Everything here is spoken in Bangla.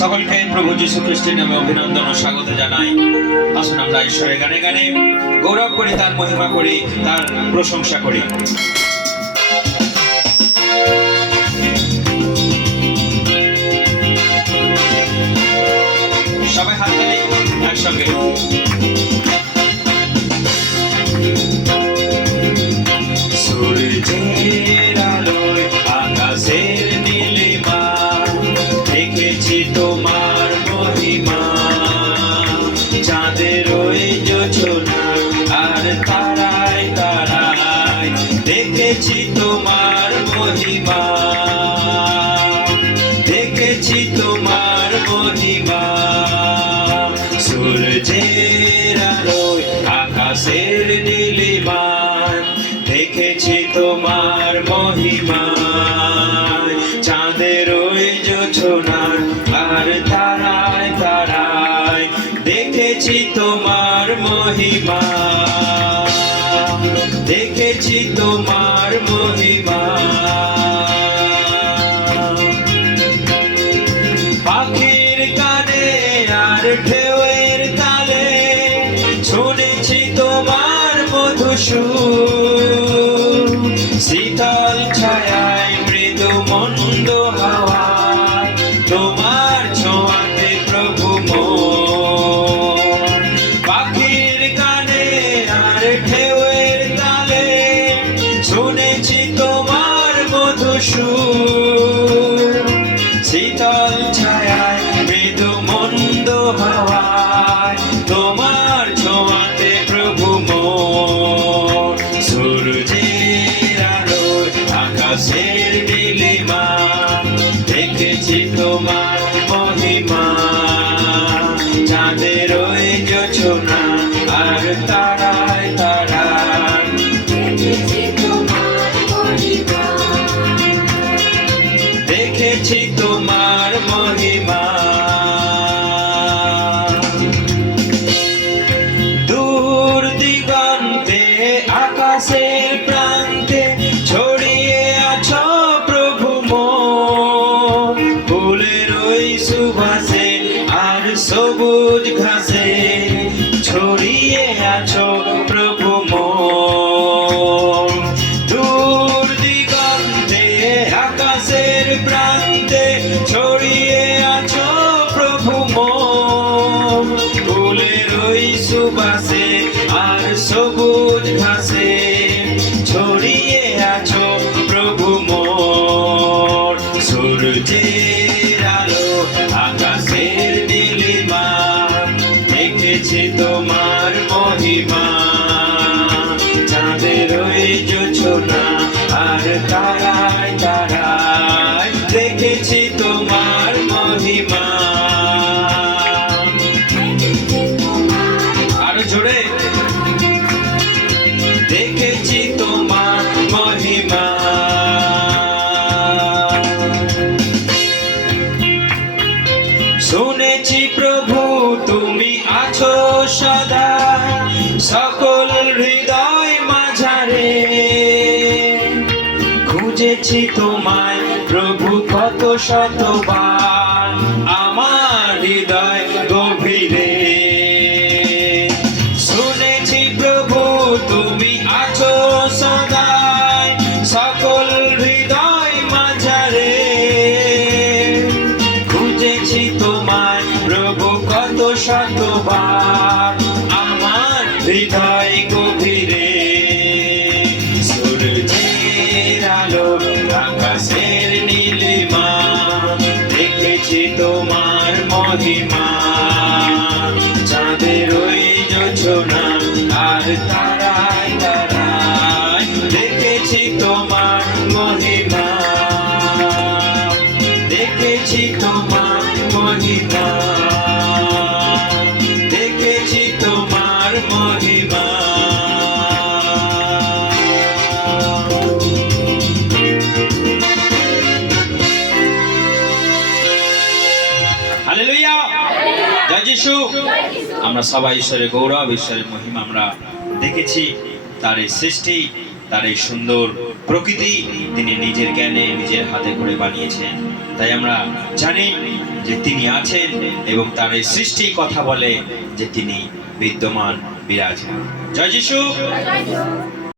সকলকে প্রভু যীশু খ্রিস্টের নামে অভিনন্দন ও স্বাগত জানাই। আসুন আমরা ঈশ্বরের গানে গানে গৌরব করি, তার মহিমা করি, তার প্রশংসা করি। সবাই হাত তালি একসঙ্গে। সূর্যের আলোয় আকাশের নীলিমা, দেখেছি তোমার মহিমা। চাঁদের ওই জোছনা আর তারায় তারায়, দেখেছি তোমার মহিমা, দেখেছি তোমার মহিমা। সূর্যের আলোয় আকাশের নীলিমা, দেখেছি তোমার মহিমা। চাঁদের ওই জোছনা আর তারায় তারায়, দেখেছি তোমার মহিমা, দেখেছি তোমার মহিমা। পাখির গানে আর ঢেউয়ের তালে, শুনেছি তোমার মধুর সুর। শীতল ছায়ায় মৃদু মন্দ হাওয়া, তোমার ছোঁয়াতে প্রভু মন। পাখির গানে আর ঢেউয়ের তালে, শুনেছি তোমার মধুর সুর। শীতল ছায়ায় মৃদু মন্দ হাওয়ায়, তোমার ছোঁয়াতে প্রভু মন। সূর্যের আলোয় আকাশের নীলিমা, দেখেছি তোমার মহিমা। চাঁদের ওই জোছনা আর তারায় তারায়, দেখেছি তোমার মহিমা, দেখেছি তোমার মহিমা। দূর দিগন্তে আকাশের প্রান্তে, ছড়িয়ে আছো প্রভু মন। ফুলের ওই সুবাসে আর সবুজ ঘাসে, ছড়িয়ে আছো প্রভু মন। দূর দিগন্তে আকাশের প্রান্তে, ছড়িয়ে আছো প্রভু মন। ফুলের ওই সুবাসে আর সবুজ ঘাসে, ছড়িয়ে আছো প্রভু মন। সূর্যের আলো আকাশের নীলিমা, দেখেছি তোমার মহিমা। চাঁদের ওই জোছনা আর তারায় তারায়, দেখেছি তোমার মহিমা। আরো জোরে, দেখেছি তোমার মহিমা। শুনেছি প্রভু তুমি আছো সদা, সকল হৃদয় মাঝারে। খুঁজেছি তোমায় প্রভু কত শতবার, আমার হৃদয় গভীরে। শুনেছি প্রভু তুমি আছো সদাই, সকল হৃদয় মাঝারে। খুঁজেছি তোমায় প্রভু কত শতবার, আমার হৃদয় গভীরে। সূর্যের আলো আকাশের নীলিমা, দেখেছি তোমার মহিমা। চাঁদের ওই জোছনা আর তারায় তারায়, দেখেছি তোমার মহিমা, দেখেছি তোমার মহিমা, দেখেছি তোমার মহিমা। হালেলুয়া, জয় যিশু। আমরা সবাই ঈশ্বরের গৌরব, ঈশ্বরের মহিমা আমরা দেখেছি। তার এই সৃষ্টি, তার এই সুন্দর প্রকৃতি তিনি নিজের জ্ঞানে নিজের হাতে করে বানিয়েছেন। তাই আমরা জানি যে তিনি আছেন এবং তার এই সৃষ্টি কথা বলে যে তিনি বিদ্যমান বিরাজমান। জয় যিশু।